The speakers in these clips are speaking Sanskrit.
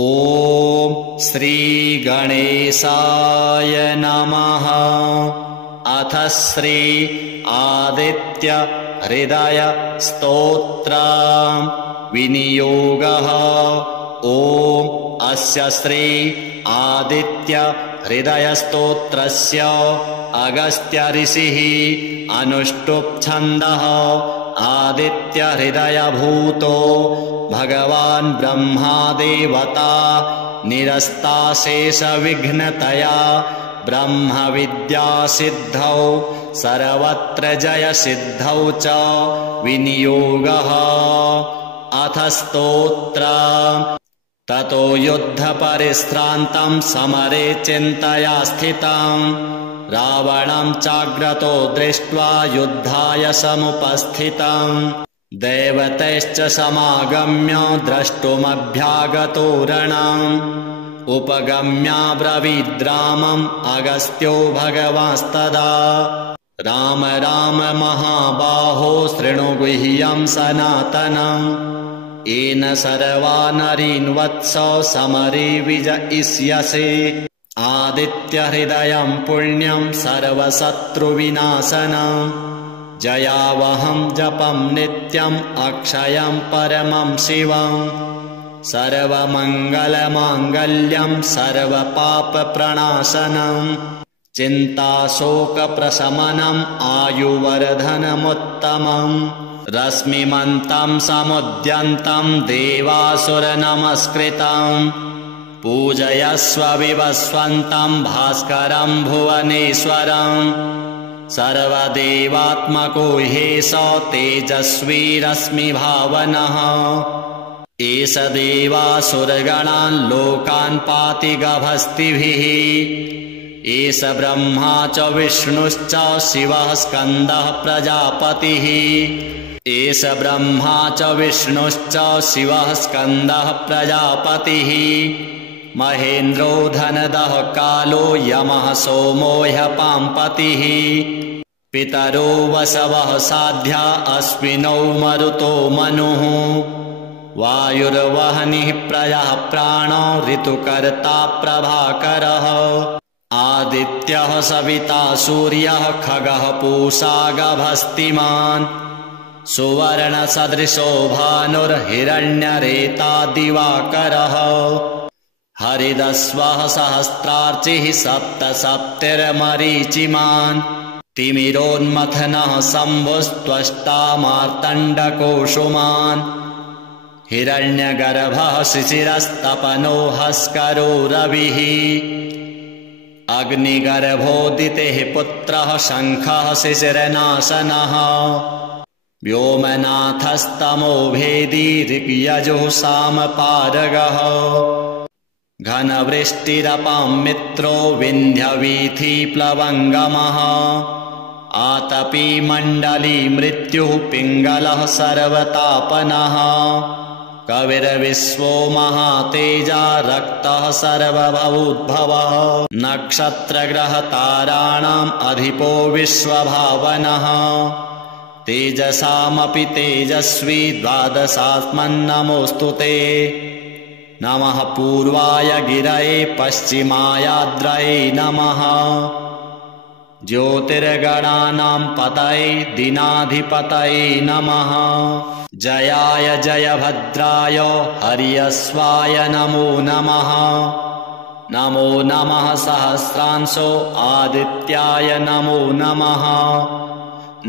ॐ श्रीगणेशाय नमः। अथ श्री आदित्य हृदय स्तोत्र विनियोगः। ॐ अस्य श्री आदित्य हृदय स्तोत्रस्य अगस्त्य ऋषिः अनुष्टुप् छन्दः आदित्य हृदय भूतो भगवान् ब्रह्मा देवता निरस्ताशेष विघ्नतया ब्रह्म विद्या सिद्धौ सर्वत्र जय सिद्धौ च विनियोगः। अथ स्तोत्र। ततो युद्ध परिश्रान्तं समरे चिन्तया स्थितं रावणं चाग्रतो दृष्ट्वा युद्धाय समुपस्थितं देवतैश्च समागम्य द्रष्टुमभ्यागतो रणम् उपगम्याब्रवीद्रामम् अगस्त्यो भगवांस्तदा राम राम महाबाहो शृणु गुह्यं सनातनम् येन सर्वा नरीन् वत्स समरे विजयिष्यसे आदित्य हृदयं पुण्यं सर्वशत्रुविनाशनम् जयावहं जपं नित्यम् अक्षयं परमं शिवम् सर्वमङ्गलमाङ्गल्यं सर्वपापप्रणाशनम् चिन्ताशोकप्रशमनम् आयुवर्धनमुत्तमम् रश्मिमन्तं समुद्यन्तं देवासुरनमस्कृतम् पूजयस्व विवस्वन्तं भास्करं भुवनेश्वरम् सर्वदेवात्मको ह्येष तेजस्वी रश्मिभावनः एष देवासुरगणान् लोकान् पाति गभस्तिभिः एष ब्रह्मा च विष्णुश्च शिवः स्कन्दः प्रजापतिः एष ब्रह्मा च विष्णुश्च शिवः स्कन्दः प्रजापतिः महेन्द्रो धनदः कालो यमः सोमो ह्यपाम्पतिः पितरो वसवः साध्या अश्विनौ मरुतो मनुः वायुर्वह्निः प्रजः प्राणो ऋतुकर्ता प्रभाकरः आदित्यः सविता सूर्यः खगः पूषा गभस्तिमान् सुवर्णसदृशो भानुर्हिरण्यरेता दिवाकरः हरिदस्वः सहस्रार्चिः सप्त सप्तिर्मरीचिमान् तिमिरोन्मथनः शम्भुस्त्वष्टा मार्तण्डकोशुमान् हिरण्यगर्भः शिशिरस्तपनो हस्करो रविः अग्निगर्भोदितेः पुत्रः शङ्खः शिशिरनाशनः व्योमनाथस्तमो भेदी ऋग्यजुः सामपारगः घनवृष्टिरपां मित्रो विन्ध्यवीथीप्लवङ्गमः आतपी मण्डली मृत्युः पिङ्गलः सर्वतापनः कविर्विश्वो महातेजा रक्तः सर्वभूद्भवः नक्षत्रग्रहताराणाम् अधिपो विश्वभावनः तेजसामपि तेजस्वी द्वादशात्मन्नमोऽस्तु ते नमः पूर्वाय गिरये पश्चिमायाद्रये नमः ज्योतिर्गणानां पतये दीनाधिपतये नमः जयाय जयभद्राय हर्यश्वाय नमो नमः नमो नमः सहस्रांशो आदित्याय नमो नमः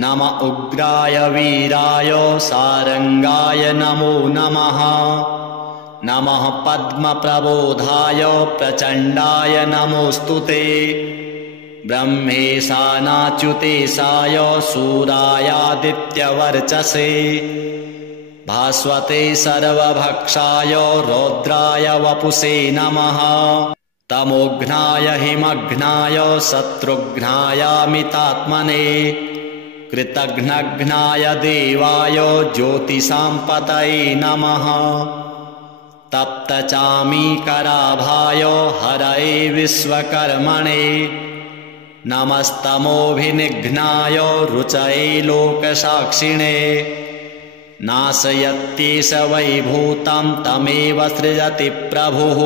नम उग्राय वीराय सारंगाय नमो नमः नमः पद्मप्रबोधाय प्रचण्डाय नमोऽस्तु ते ब्रह्मेशानाच्युतेशाय सूरायादित्यवर्चसे भास्वते सर्वभक्षाय रौद्राय वपुषे नमः तमोघ्नाय हिमघ्नाय शत्रुघ्नायामितात्मने कृतघ्नघ्नाय देवाय ज्योतिषां पतये नमः तप्तचामीकराभाय हरये विश्वकर्मणे नमस्तमोभिनिघ्नाय रुचये लोकसाक्षिणे नाशयत्येष वैभूतं तमेव सृजति प्रभुः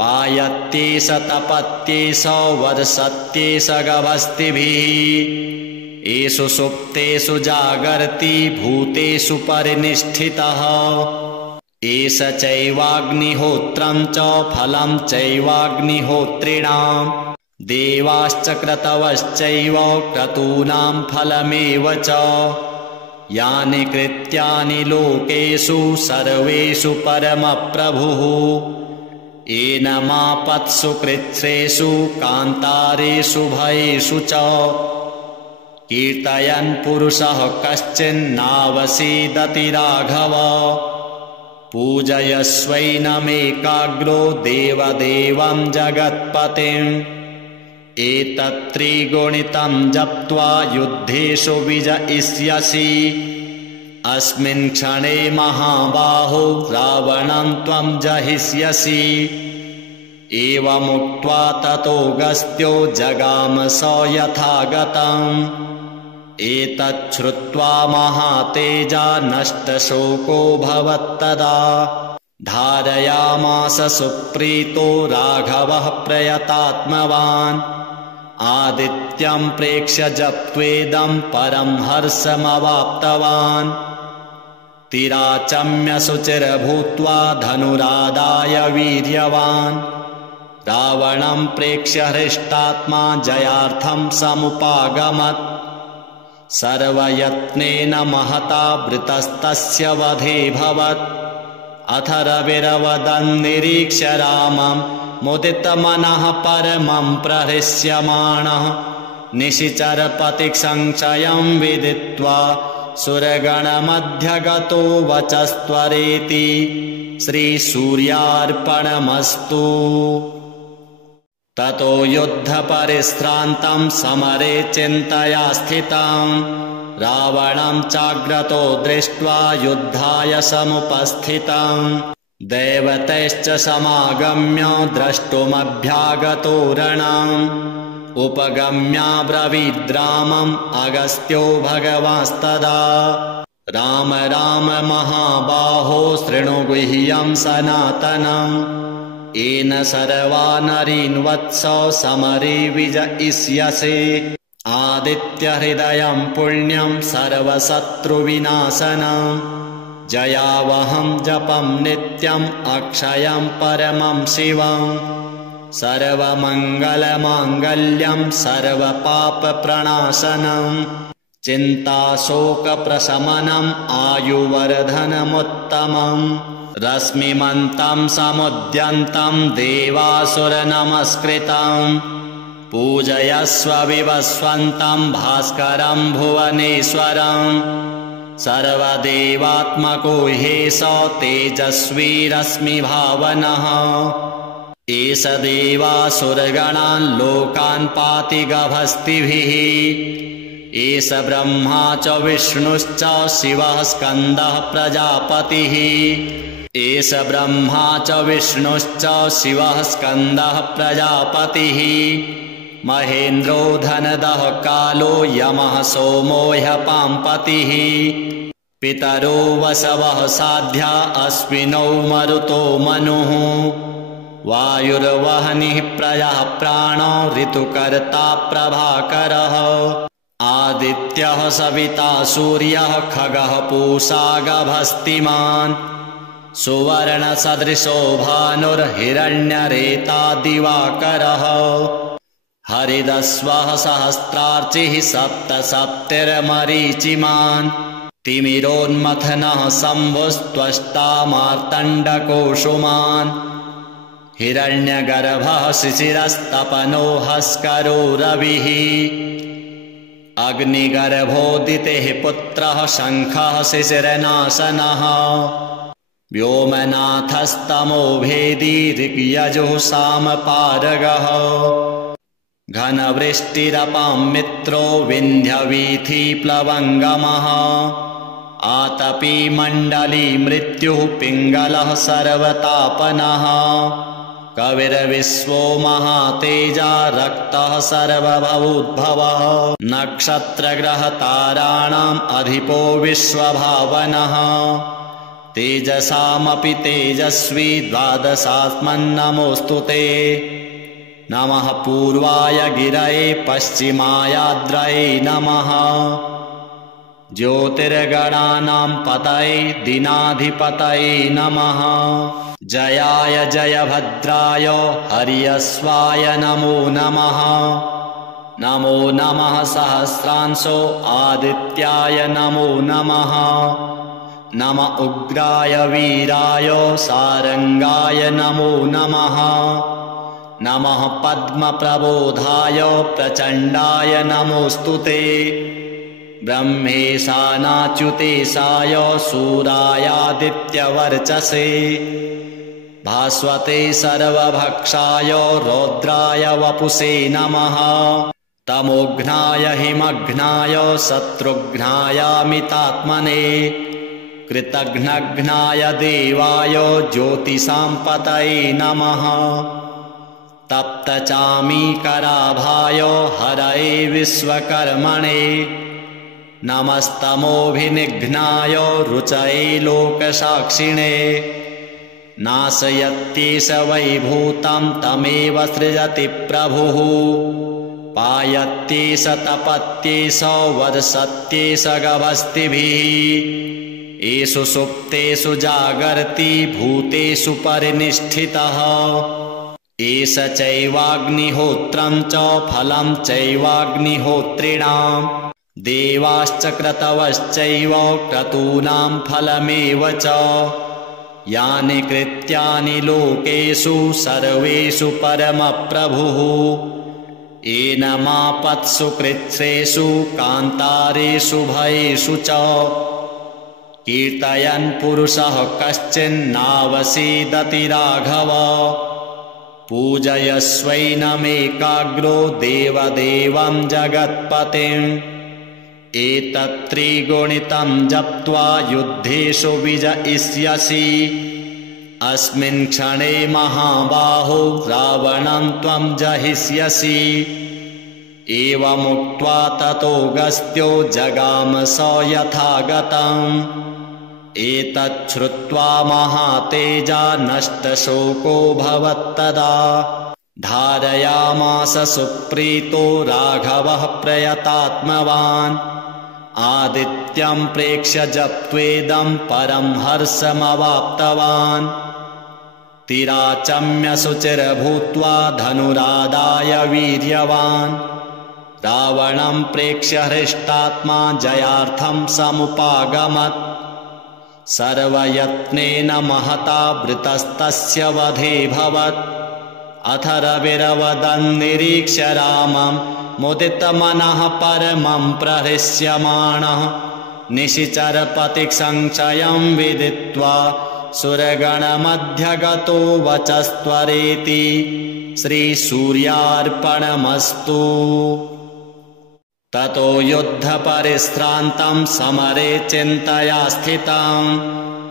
पायत्येष तपत्येष वर्षत्येष गभस्तिभिः एषु सुप्तेषु जागर्ति भूतेषु परिनिष्ठितः एष चैवाग्निहोत्रं च फलं चैवाग्निहोत्रिणां देवाश्च क्रतवश्चैव क्रतूनां फलमेव च यानि कृत्यानि लोकेषु सर्वेषु परमप्रभुः एनमापत्सु कृच्छ्रेषु कान्तारेषु भयेषु च कीर्तयन् पुरुषः कश्चिन्नावसीदति राघव पूजयस्वैनमेकाग्रो देवदेवं जगत्पतिम् एतत्त्रिगुणितं जप्त्वा युद्धेषु विजयिष्यसि अस्मिन् क्षणे महाबाहो रावणं त्वं जहिष्यसि एवमुक्त्वा ततोऽगस्त्यो जगाम स यथागतम् एतच्छ्रुत्वा महातेजा नष्टशोको भवत्तदा धारयामास सुप्रीतो राघवः प्रयतात्मवान् आदित्यं प्रेक्ष्य जप्त्वेदं परं हर्षमवाप्तवान् तिराचम्य शुचिर्भूत्वा धनुरादाय वीर्यवान् रावणं प्रेक्ष्य हृष्टात्मा जयार्थं समुपागमत् सर्वयत्नेन महता वृतस्तस्य वधेऽभवत् अथ रविरवदन् निरीक्ष्य रामं मुदितमनः परमं प्रहृष्यमाणः निशिचरपतिसंशयं विदित्वा सुरगणमध्यगतो वचस्त्वरेति श्रीसूर्यार्पणमस्तु। ततो युद्धपरिश्रान्तं समरे चिन्तया स्थितं रावणं चाग्रतो दृष्ट्वा युद्धाय समुपस्थितं दैवतैश्च समागम्य द्रष्टुमभ्यागतो रणम् उपगम्याब्रवीद्रामम् अगस्त्यो भगवांस्तदा राम राम महाबाहो शृणु गुह्यं सनातनम् येन सर्वा नरीन् वत्स समरे विजयिष्यसे आदित्यहृदयं पुण्यं सर्वशत्रुविनाशनम् जयावहं जपं नित्यम् अक्षयं परमं शिवम् सर्वमङ्गलमाङ्गल्यं सर्वपापप्रणाशनम् चिन्ताशोकप्रशमनम् आयुवर्धनमुत्तमम् रश्मिमन्तं समुद्यन्तं देवासुरनमस्कृतम् पूजयस्व विवस्वन्तं भास्करं भुवनेश्वरम् सर्वदेवात्मको ह्येष तेजस्वी रश्मिभावनः एष देवासुरगणान् लोकान् पाति गभस्तिभिः एष ब्रह्मा च विष्णुश्च शिवः स्कन्दः प्रजापतिः एष ब्रह्मा च विष्णुश्च शिवः स्कन्दः प्रजापतिः महेन्द्रो धनदः कालो यमः सोमो ह्यपाम्पतिः पितरो वसवः साध्या अश्विनौ मरुतो मनुः वायुर्वह्निः प्रजः प्राणो ऋतुकर्ता प्रभाकरः आदित्यः सविता सूर्यः खगः पूषा गभस्तिमान् सुवर्णसदृशो भानुर्हिरण्यरेता दिवाकरः हरिदस्वः सहस्रार्चिः सप्तसप्तिर्मरीचिमान् तिमिरोन्मथनः शम्भुस्त्वष्टा मार्तण्डकोशुमान् हिरण्यगर्भः शिशिरस्तपनो हस्करो रविः अग्निगर्भोदितेः पुत्रः शङ्खः शिशिरनाशनः व्योमनाथस्तमो भेदी ऋग्यजुः सामपारगः घनवृष्टिरपां मित्रो विन्ध्यवीथिप्लवङ्गमः आतपी मण्डली मृत्युः पिङ्गलः सर्वतापनः कविर्विश्वो महातेजा रक्तः सर्वभूद्भवः नक्षत्रग्रहताराणाम् अधिपो विश्वभावनः तेजसामपि तेजस्वी द्वादशात्मन्नमोऽस्तु ते नमः पूर्वाय गिरये पश्चिमायाद्रये नमः ज्योतिर्गणानां पतये दीनाधिपतये नमः जयाय जयभद्राय हर्यश्वाय नमो नमः नमो नमः सहस्रांशो आदित्याय नमो नमः नम उग्राय वीराय सारंगाय नमो नमः नमः पद्मप्रबोधाय प्रचण्डाय नमोऽस्तु ते ब्रह्मेशानाच्युतेशाय सूरायादित्यवर्चसे भास्वते सर्वभक्षाय रौद्राय वपुषे नमः तमोघ्नाय हिमघ्नाय शत्रुघ्नायामितात्मने कृतघ्नघ्नाय देवाय ज्योतिषां पतये नमः तप्तचामीकराभाय हरये विश्वकर्मणे नमस्तमोभिनिघ्नाय रुचये लोकसाक्षिणे नाशयत्येष वैभूतं तमेव सृजति प्रभुः पायत्येष तपत्येष वर्षत्येष गभस्तिभिः येषु सुप्तेषु जागर्ति भूतेषु परिनिष्ठितः एष चैवाग्निहोत्रं च फलं चैवाग्निहोत्रिणां देवाश्च क्रतवश्चैव क्रतूनां फलमेव च यानि कृत्यानि लोकेषु सर्वेषु परमप्रभुः येन मापत्सु कृच्छ्रेषु कान्तारेषु भयेषु च कीर्तयन् पुरुषः कश्चिन्नावसीदति राघव पूजयस्वैनमेकाग्रो देवदेवं जगत्पतिम् एतत्त्रिगुणितं जप्त्वा युद्धेषु विजयिष्यसि अस्मिन् क्षणे महाबाहो रावणं त्वं जहिष्यसि एवमुक्त्वा ततोऽगस्त्यो जगाम स यथागतम् एतच्छ्रुत्वा महातेजा नष्टशोको भवत्तदा धारयामास सुप्रीतो राघवः प्रयतात्मवान् आदित्यं प्रेक्ष्य जप्त्वेदं परं हर्षमवाप्तवान् तिराचम्य शुचिर्भूत्वा धनुरादाय वीर्यवान् रावणं प्रेक्ष्य हृष्टात्मा जयार्थं समुपागमत् सर्वयत्नेन महता वृतस्तस्य वधेऽभवत् अथ रविरवदन् निरीक्ष्य रामं मुदितमनः परमं प्रहृष्यमाणः निशिचरपतिसंशयं विदित्वा सुरगणमध्यगतो वचस्त्वरेति श्रीसूर्यार्पणमस्तु ततो युद्धपरिश्रान्तं समरे चिन्तया स्थितं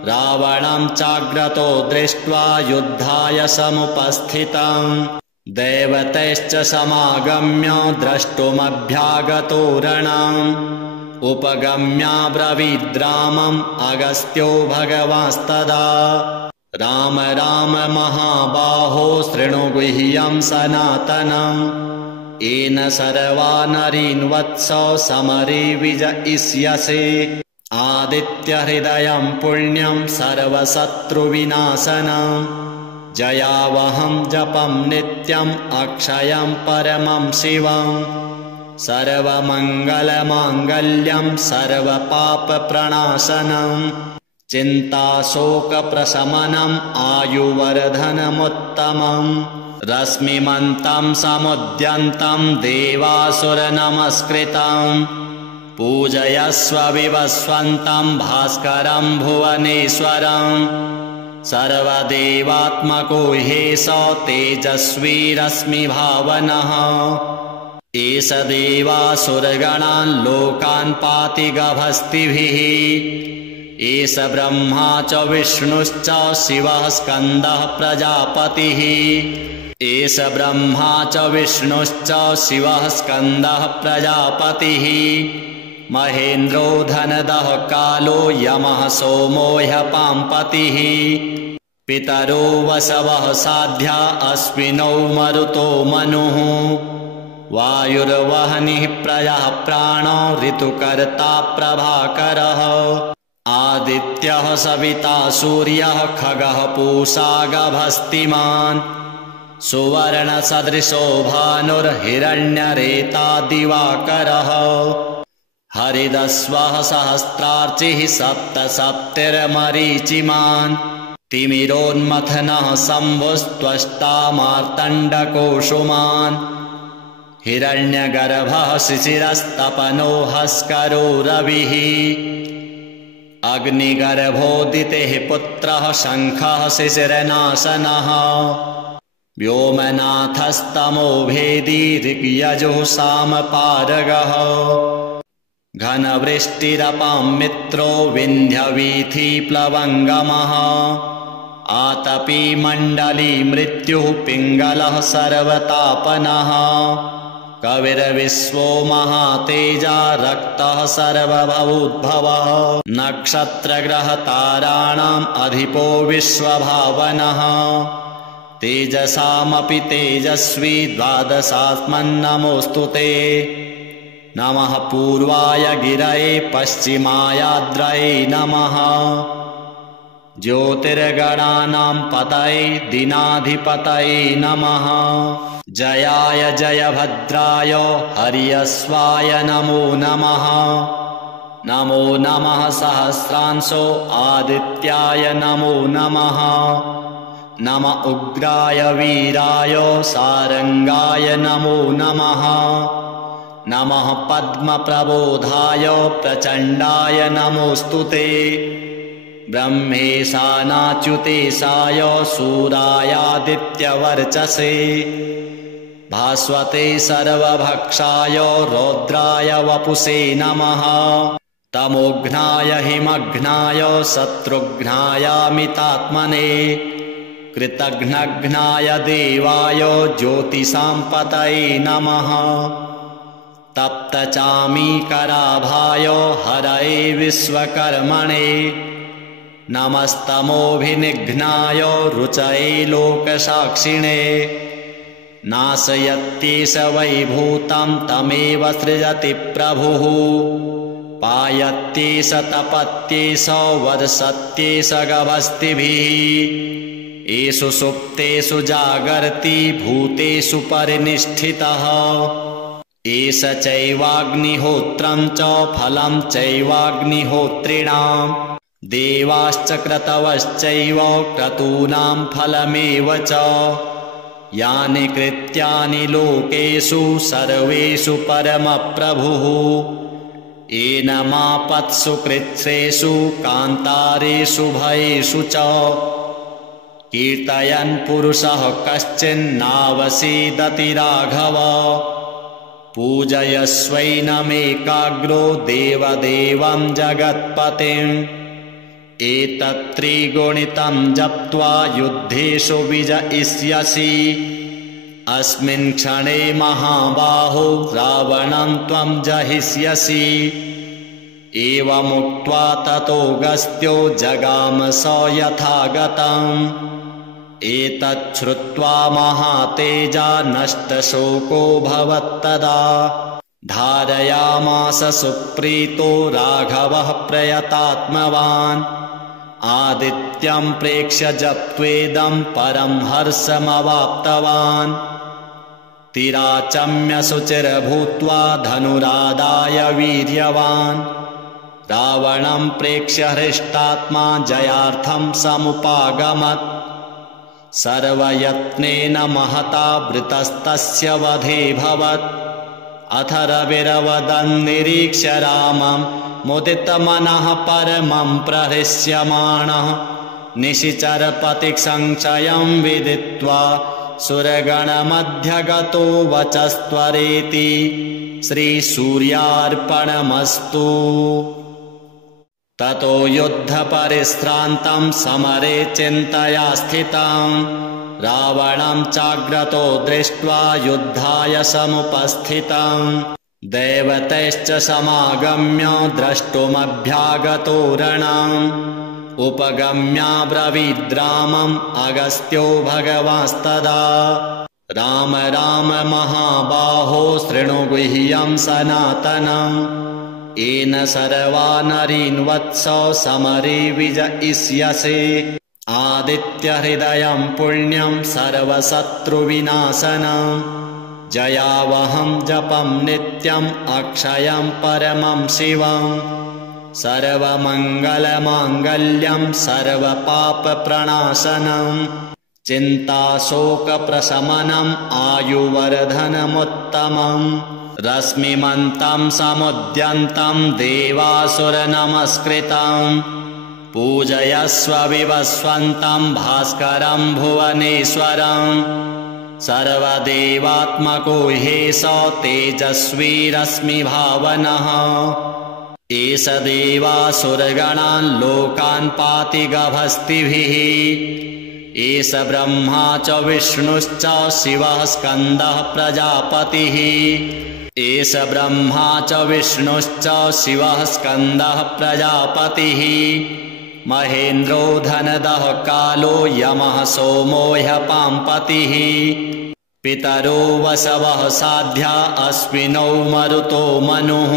रावणं चाग्रतो दृष्ट्वा युद्धाय समुपस्थितं देवतैश्च समागम्य द्रष्टुमभ्यागतो रणम् उपगम्याब्रवीद्रामम् अगस्त्यो भगवांस्तदा राम राम महाबाहो शृणु गुह्यं सनातनम् येन सर्वा नरीन् वत्स समरे विजयिष्यसे आदित्यहृदयं पुण्यं सर्वशत्रुविनाशनम् जयावहं जपं नित्यम् अक्षयं परमं शिवम् सर्वमङ्गलमाङ्गल्यं सर्वपापप्रणाशनम् चिन्ताशोकप्रशमनम् आयुवर्धनमुत्तमम् रश्मिमन्तं समुद्यन्तं देवासुरनमस्कृतं पूजयस्व विवस्वन्तं भास्करं भुवनेश्वरं सर्वदेवात्मको ह्येष तेजस्वी रश्मिभावनः एष देवासुरगणान् लोकान् पाति गभस्तिभिः एष ब्रह्मा च विष्णुश्च शिवः स्कन्दः प्रजापतिः एष ब्रह्मा च विष्णुश्च शिवः स्कन्दः प्रजापतिः महेन्द्रो धनदः कालो यमः सोमो ह्यपाम्पतिः पितरो वसवः साध्या अश्विनौ मरुतो मनुः वायुर्वह्निः प्रजः प्राणो ऋतुकर्ता प्रभाकरः आदित्यः सविता सूर्यः खगः पूषा गभस्तिमान् सुवर्णसदृशो भानुर्हिरण्यरेता दिवाकरः हरिदस्वः सहस्रार्चिः सप्तसप्तिर्मरीचिमान् तिमिरोन्मथनः शम्भुस्त्वष्टा मार्तण्डकोशुमान् हिरण्यगर्भः शिशिरस्तपनो हस्करो रविः अग्निगर्भोदितेः पुत्रः शङ्खः शिशिरनाशनः व्योमनाथस्तमो भेदी ऋग्यजुः सामपारगः घनवृष्टिरपां मित्रो विन्ध्यवीथिप्लवङ्गमः आतपी मण्डली मृत्युः पिङ्गलः सर्वतापनः कविर्विश्वो महातेजा रक्तः सर्वभूद्भवः नक्षत्रग्रहताराणाम् अधिपो विश्वभावनः तेजसामपि तेजस्वी द्वादशात्मन्नमोऽस्तु ते नमः पूर्वाय गिरये पश्चिमायाद्रये नमः ज्योतिर्गणानां पतये दीनाधिपतये नमः जयाय जयभद्राय हर्यश्वाय नमो नमः नमो नमः सहस्रांशो आदित्याय नमो नमः नम उग्राय वीराय सारंगाय नमो नमः नमः पद्मप्रबोधाय प्रचण्डाय नमोऽस्तु ते ब्रह्मेशानाच्युतेशाय सूरायादित्यवर्चसे भास्वते सर्वभक्षाय रौद्राय वपुषे नमः तमोघ्नाय हिमघ्नाय शत्रुघ्नायामितात्मने कृतघ्नघ्नाय देवाय ज्योतिषां पतये नमः तप्तचामीकराभाय हरये विश्वकर्मणे नमस्तमोभिनिघ्नाय रुचये लोकसाक्षिणे नाशयत्येष वैभूतं तमेव सृजति प्रभुः पायत्येष तपत्येष वर्षत्येष गभस्तिभिः येषु सुप्तेषु जागर्ति भूतेषु परिनिष्ठितः एष चैवाग्निहोत्रं च फलं चैवाग्निहोत्रिणां देवाश्च क्रतवश्चैव क्रतूनां फलमेव च यानि कृत्यानि लोकेषु सर्वेषु परमप्रभुः येन मापत्सु कृच्छ्रेषु कान्तारेषु भयेषु च कीर्तयन् पुरुषः कश्चिन्नावसीदति राघव पूजयस्वैनमेकाग्रो देवदेवं जगत्पतिम् एतत्त्रिगुणितं जप्त्वा युद्धेषु विजयिष्यसि अस्मिन् क्षणे महाबाहो रावणं त्वं जहिष्यसि एवमुक्त्वा ततोऽगस्त्यो जगाम स यथागतम् एतच्छ्रुत्वा महातेजा नष्टशोको भवत्तदा धारयामास सुप्रीतो राघवः प्रयतात्मवान् आदित्यं प्रेक्ष्य जप्त्वेदं परं हर्षमवाप्तवान् तिराचम्य शुचिर्भूत्वा धनुरादाय वीर्यवान् रावणं प्रेक्ष्य हृष्टात्मा जयार्थं समुपागमत् सर्वयत्नेन महता वृतस्तस्य वधेऽभवत् अथ रविरवदन् निरीक्ष्य रामं मुदितमनः परमं प्रहृष्यमाणः निशिचरपतिसंशयं विदित्वा सुरगणमध्यगतो वचस्त्वरेति श्रीसूर्यार्पणमस्तु। ततो युद्धपरिश्रान्तं समरे चिन्तया स्थितं रावणं चाग्रतो दृष्ट्वा युद्धाय समुपस्थितं देवतैश्च समागम्य द्रष्टुमभ्यागतो रणम् उपगम्याब्रवीद्रामम् अगस्त्यो भगवांस्तदा राम राम महाबाहो शृणु गुह्यं सनातनम् येन सर्वा नरीन् वत्स समरे विजयिष्यसे आदित्यहृदयं पुण्यं सर्वशत्रुविनाशनम् जयावहं जपं नित्यम् अक्षयं परमं शिवम् सर्वमङ्गलमाङ्गल्यं सर्वपापप्रणाशनम् चिन्ताशोकप्रशमनम् आयुवर्धनमुत्तमम् रश्मिमन्तं समुद्यन्तं देवासुरनमस्कृतं पूजयस्व विवस्वन्तं भास्करं भुवनेश्वरं सर्वदेवात्मको ह्येष तेजस्वी रश्मिभावनः एष देवासुरगणान् लोकान् पाति गभस्तिभिः एष ब्रह्मा च विष्णुश्च शिवः स्कन्दः प्रजापतिः एष ब्रह्मा च विष्णुश्च शिवः स्कन्दः प्रजापतिः महेन्द्रो धनदः कालो यमः सोमो ह्यपाम्पतिः पितरो वसवः साध्या अश्विनौ मरुतो मनुः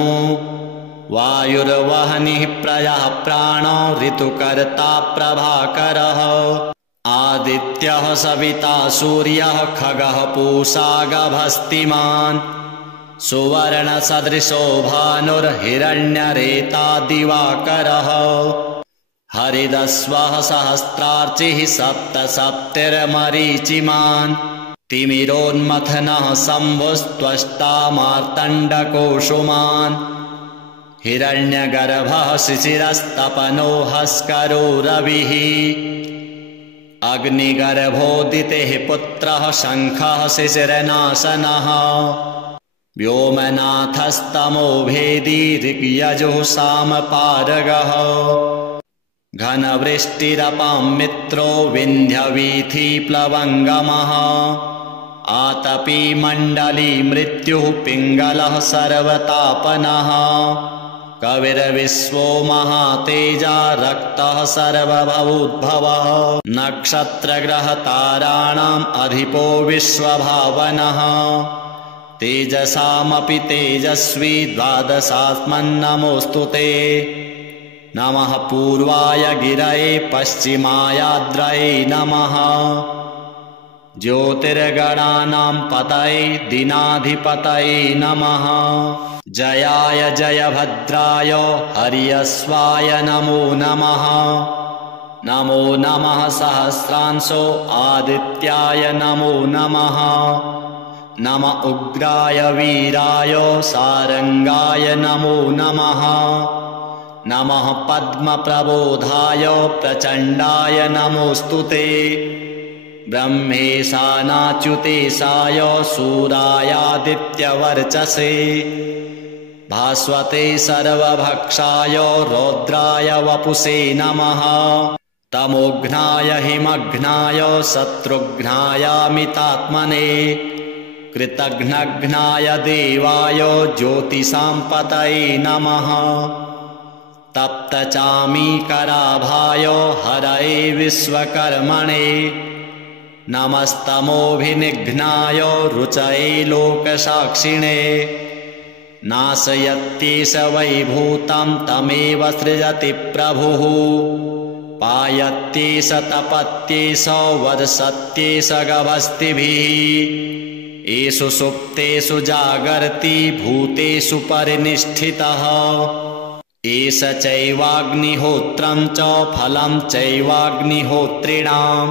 वायुर्वह्निः प्रजः प्राणो ऋतुकर्ता प्रभाकरः आदित्यः सविता सूर्यः खगः पूषा गभस्तिमान् सुवर्णसदृशो भानुर्हिरण्यरेता दिवाकरः हरिदस्वः सहस्रार्चिः सप्तसप्तिर्मरीचिमान् तिमिरोन्मथनः शम्भुस्त्वष्टा मार्तण्डकोशुमान् हिरण्यगर्भः शिशिरस्तपनो हस्करो रविः अग्निगर्भोदितेः पुत्रः शङ्खः शिशिरनाशनः व्योमनाथस्तमो भेदी ऋग्यजुः सामपारगः घनवृष्टिरपां मित्रो विन्ध्यवीथिप्लवङ्गमः आतपी मण्डली मृत्युः पिङ्गलः सर्वतापनः कविर्विश्वो महातेजा रक्तः सर्वभूद्भवः नक्षत्रग्रहताराणाम् अधिपो विश्वभावनः तेजसामपि तेजस्वी द्वादशात्मन्नमोऽस्तु ते नमः पूर्वाय गिरये पश्चिमायाद्रये नमः ज्योतिर्गणानां पतये दीनाधिपतये नमः जयाय जयभद्राय हर्यश्वाय नमो नमः नमो नमः सहस्रांशो आदित्याय नमो नमः नम उग्राय वीराय सारंगाय नमो नमः नमः पद्मप्रबोधाय प्रचण्डाय नमोऽस्तु ते ब्रह्मेशानाच्युतेशाय सूरायादित्यवर्चसे भास्वते सर्वभक्षाय रौद्राय वपुषे नमः तमोघ्नाय हिमघ्नाय शत्रुघ्नायामितात्मने कृतघ्नघ्नाय देवाय ज्योतिषां पतये नमः तप्तचामीकराभाय हरये विश्वकर्मणे नमस्तमोभिनिघ्नाय रुचये लोकसाक्षिणे नाशयत्येष वैभूतं तमेव सृजति प्रभुः पायत्येष तपत्येष वर्षत्येष गभस्तिभिः येषु सुप्तेषु जागर्ति भूतेषु परिनिष्ठितः एष चैवाग्निहोत्रं च फलं चैवाग्निहोत्रिणां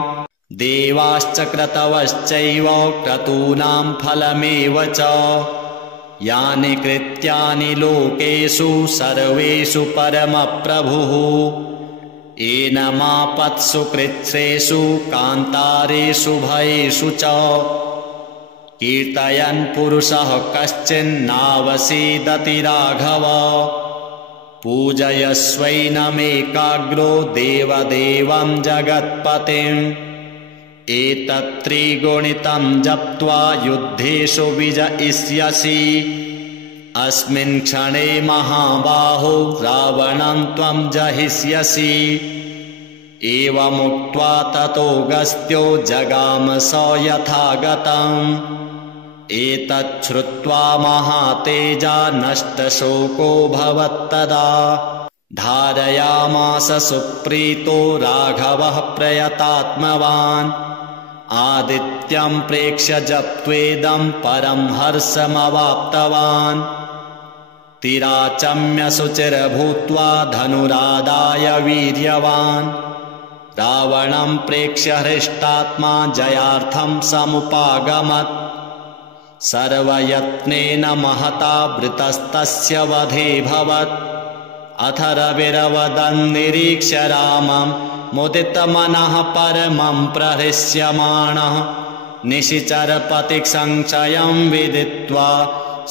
देवाश्च क्रतवश्चैव क्रतूनां फलमेव च यानि कृत्यानि लोकेषु सर्वेषु परमप्रभुः येन मापत्सु कृच्छ्रेषु कान्तारेषु भयेषु च कीर्तयन् पुरुषः कश्चिन्नावसीदति राघव पूजयस्वैनमेकाग्रो देवदेवं जगत्पतिम् एतत्त्रिगुणितं जप्त्वा युद्धेषु विजयिष्यसि अस्मिन् क्षणे महाबाहो रावणं त्वं जहिष्यसि एवमुक्त्वा ततोऽगस्त्यो जगाम स यथागतम् एतच्छ्रुत्वा महातेजा नष्टशोको भवत्तदा धारयामास सुप्रीतो राघवः प्रयतात्मवान् आदित्यं प्रेक्ष्य जप्त्वेदं परं हर्षमवाप्तवान् तिराचम्य शुचिर्भूत्वा धनुरादाय वीर्यवान् रावणं प्रेक्ष्य हृष्टात्मा जयार्थं समुपागमत् सर्वयत्नेन महता वृतस्तस्य वधेऽभवत् अथ रविरवदन्निरीक्ष्य रामं मुदितमनः परमं प्रहृष्यमाणः निशिचरपतिसंशयं विदित्वा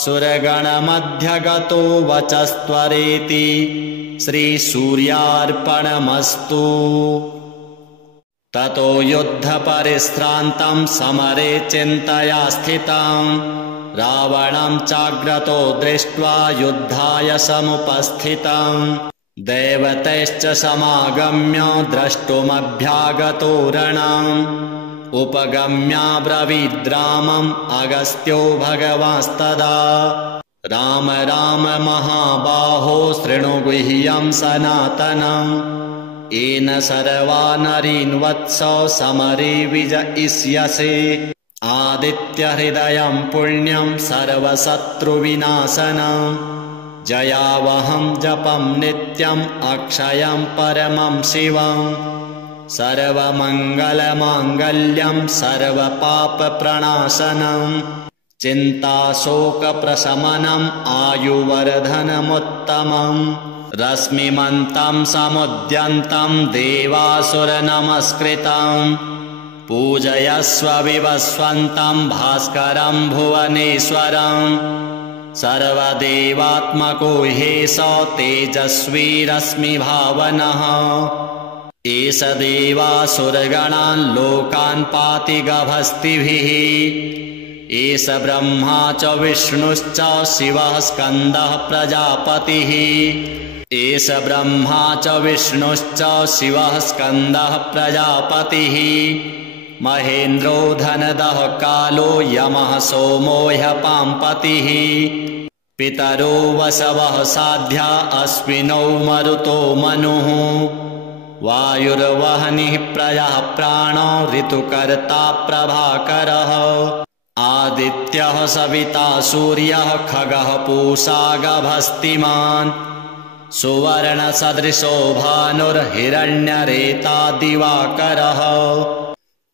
सुरगणमध्यगतो वचस्त्वरेति श्रीसूर्यार्पणमस्तु। ततो युद्धपरिश्रान्तं समरे चिन्तया स्थितं रावणं चाग्रतो दृष्ट्वा युद्धाय समुपस्थितं दैवतैश्च समागम्य द्रष्टुमभ्यागतो रणम् उपगम्याब्रवीद्रामम् अगस्त्यो भगवांस्तदा राम राम महाबाहो शृणु गुह्यं सनातनम् येन सर्वा नरीन् वत्स समरे विजयिष्यसे आदित्यहृदयं पुण्यं सर्वशत्रुविनाशनम् जयावहं जपं नित्यम् अक्षयं परमं शिवम् सर्वमङ्गलमाङ्गल्यं सर्वपापप्रणाशनम् चिन्ताशोकप्रशमनम् आयुवर्धनमुत्तमम् रश्मिमन्तं समुद्यन्तं देवासुरनमस्कृतं पूजयस्व विवस्वन्तं भास्करं भुवनेश्वरं सर्वदेवात्मको ह्येष तेजस्वी रश्मिभावनः एष देवासुरगणान् लोकान् पाति गभस्तिभिः एष ब्रह्मा च विष्णुश्च शिवः स्कन्दः प्रजापतिः एष ब्रह्मा च विष्णुश्च शिवः स्कन्दः प्रजापतिः महेन्द्रो धनदः कालो यमः सोमो ह्यपाम्पतिः पितरो वसवः साध्या अश्विनौ मरुतो मनुः वायुर्वह्निः प्रजः प्राणो ऋतुकर्ता प्रभाकरः आदित्यः सविता सूर्यः खगः पूषा गभस्तिमान् सुवर्णसदृशो भानुर्हिरण्यरेता दिवाकरः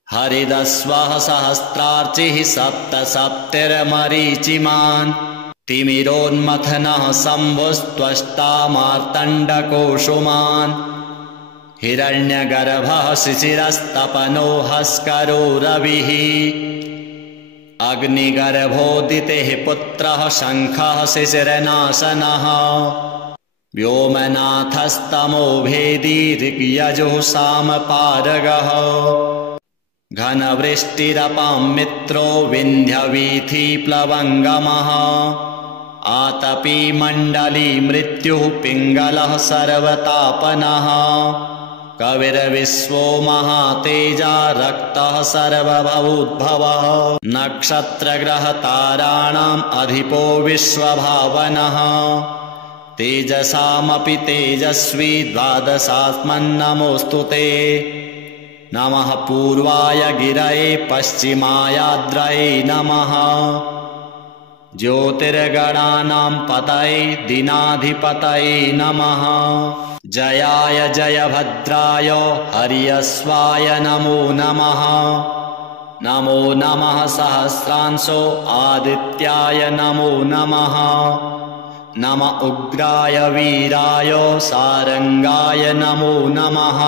हरिदस्वः सहस्रार्चिः सप्तसप्तिर्मरीचिमान् तिमिरोन्मथनः शम्भुस्त्वष्टा मार्तण्डकोशुमान् हिरण्यगर्भः शिशिरस्तपनो हस्करो रविः अग्निगर्भोदितेः पुत्रः शङ्खः शिशिरनाशनः व्योमनाथस्तमो भेदी ऋग्यजुः सामपारगः घनवृष्टिरपां मित्रो विन्ध्यवीथिप्लवङ्गमः आतपी मण्डली मृत्युः पिङ्गलः सर्वतापनः कविर्विश्वो महातेजा रक्तः सर्वभूद्भवः नक्षत्रग्रहताराणाम् अधिपो विश्वभावनः तेजसामपि तेजस्वी द्वादशात्मन्नमोऽस्तु ते नमः पूर्वाय गिरये पश्चिमायाद्रये नमः ज्योतिर्गणानां पतये दिनाधिपतये नमः जयाय जयभद्राय हर्यश्वाय नमो नमः नमो नमः सहस्रांशो आदित्याय नमो नमः नम उग्राय वीराय सारंगाय नमो नमः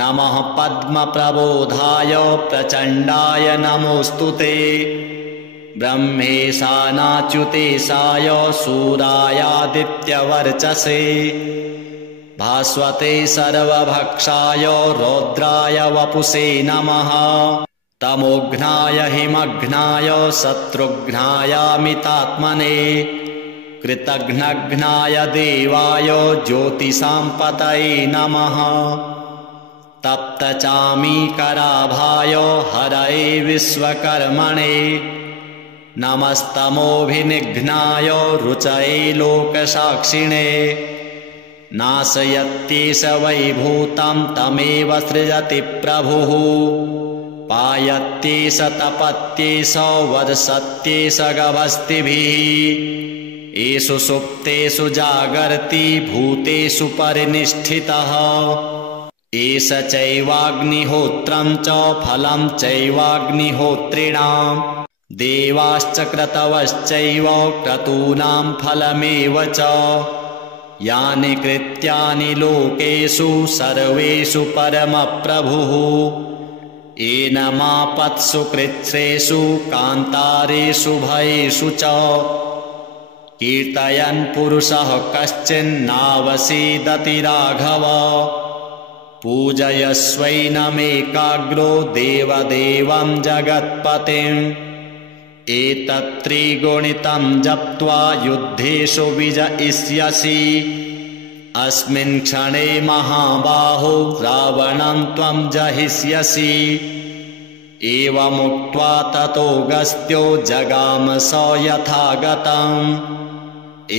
नमः पद्मप्रबोधाय प्रचण्डाय नमोऽस्तु ते ब्रह्मेशानाच्युतेशाय सूरायादित्यवर्चसे भास्वते सर्वभक्षाय रौद्राय वपुषे नमः तमोघ्नाय हिमघ्नाय शत्रुघ्नायामितात्मने कृतघ्नघ्नाय देवाय ज्योतिषां पतये नमः तप्तचामीकराभाय हरये विश्वकर्मणे नमस्तमोभिनिघ्नाय रुचये लोकसाक्षिणे नाशयत्येष वैभूतं तमेव सृजति प्रभुः पायत्येष तपत्येष वर्षत्येष गभस्तिभिः येषु सुप्तेषु जागर्ति भूतेषु परिनिष्ठितः एष चैवाग्निहोत्रं च फलं चैवाग्निहोत्रिणां देवाश्च क्रतवश्चैव क्रतूनां फलमेव च यानि कृत्यानि लोकेषु सर्वेषु परमप्रभुः येन मापत्सु कृच्छ्रेषु कान्तारेषु भयेषु च कीर्तयन् पुरुषः कश्चिन्नावसीदति राघव पूजयस्वैनमेकाग्रो देवदेवं जगत्पतिम् एतत्त्रिगुणितं जप्त्वा युद्धेषु विजयिष्यसि अस्मिन् क्षणे महाबाहो रावणं त्वं जहिष्यसि एवमुक्त्वा ततोऽगस्त्यो जगाम स यथागतम्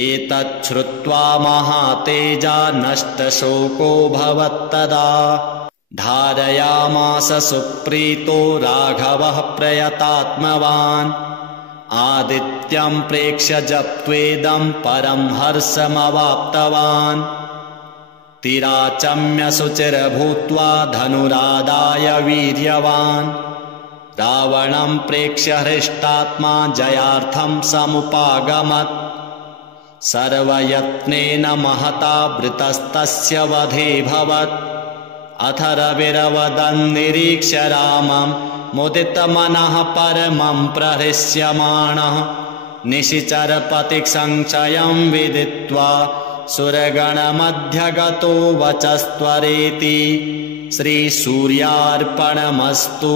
एतच्छ्रुत्वा महातेजा नष्टशोको भवत्तदा धारयामास सुप्रीतो राघवः प्रयतात्मवान् आदित्यं प्रेक्ष्य जप्त्वेदं परं हर्षमवाप्तवान् तिराचम्य शुचिर्भूत्वा धनुरादाय वीर्यवान् रावणं प्रेक्ष्य हृष्टात्मा जयार्थं समुपागमत् सर्वयत्नेन महता वृतस्तस्य वधेऽभवत् अथ रविरवदन् निरीक्ष्य रामं मुदितमनः परमं प्रहृष्यमाणः निशिचरपतिसंशयं विदित्वा सुरगणमध्यगतो वचस्त्वरेति श्रीसूर्यार्पणमस्तु।